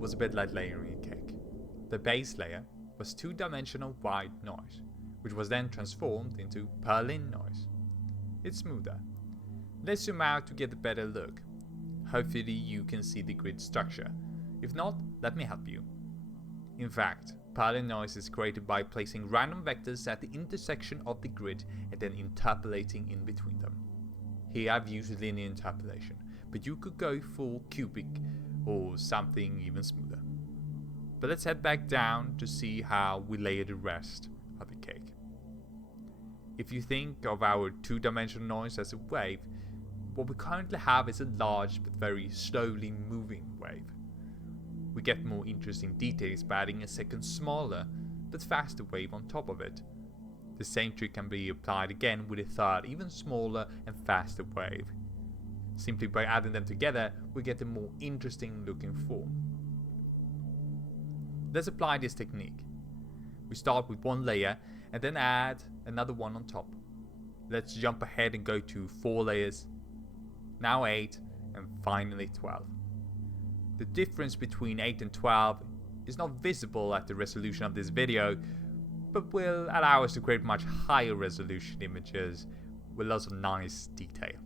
was a bit like layering a cake. The base layer was two-dimensional white noise, which was then transformed into Perlin Noise. It's smoother. Let's zoom out to get a better look. Hopefully you can see the grid structure. If not, let me help you. In fact, Perlin Noise is created by placing random vectors at the intersection of the grid and then interpolating in between them. Here I've used linear interpolation, but you could go full cubic or something even smoother. But let's head back down to see how we layer the rest of the cake. If you think of our two-dimensional noise as a wave, what we currently have is a large but very slowly moving wave. We get more interesting details by adding a second smaller but faster wave on top of it. The same trick can be applied again with a third, even smaller and faster wave. Simply by adding them together, we get a more interesting looking form. Let's apply this technique. We start with one layer and then add another one on top. Let's jump ahead and go to 4 layers, now 8, and finally 12. The difference between 8 and 12 is not visible at the resolution of this video, but will allow us to create much higher resolution images with lots of nice detail.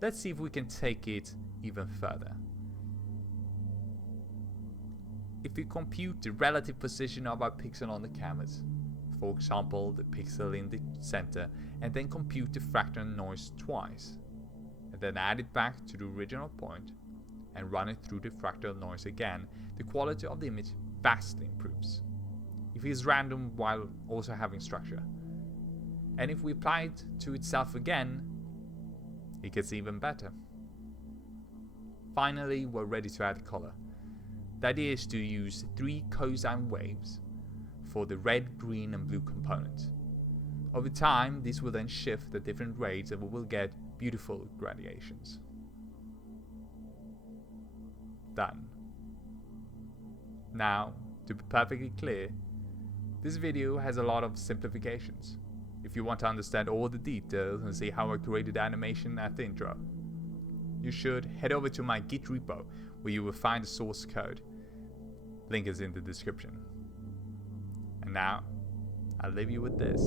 Let's see if we can take it even further. If we compute the relative position of our pixel on the canvas, for example the pixel in the center, and then compute the fractal noise twice, and then add it back to the original point, and run it through the fractal noise again, the quality of the image vastly improves. If it is random while also having structure. And if we apply it to itself again, it gets even better. Finally, we're ready to add color. The idea is to use 3 cosine waves for the red, green and blue components. Over time, this will then shift at different rates and we will get beautiful gradations. Done. Now, to be perfectly clear, this video has a lot of simplifications. If you want to understand all the details and see how I created the animation at the intro, you should head over to my Git repo where you will find the source code. Link is in the description. And now, I'll leave you with this.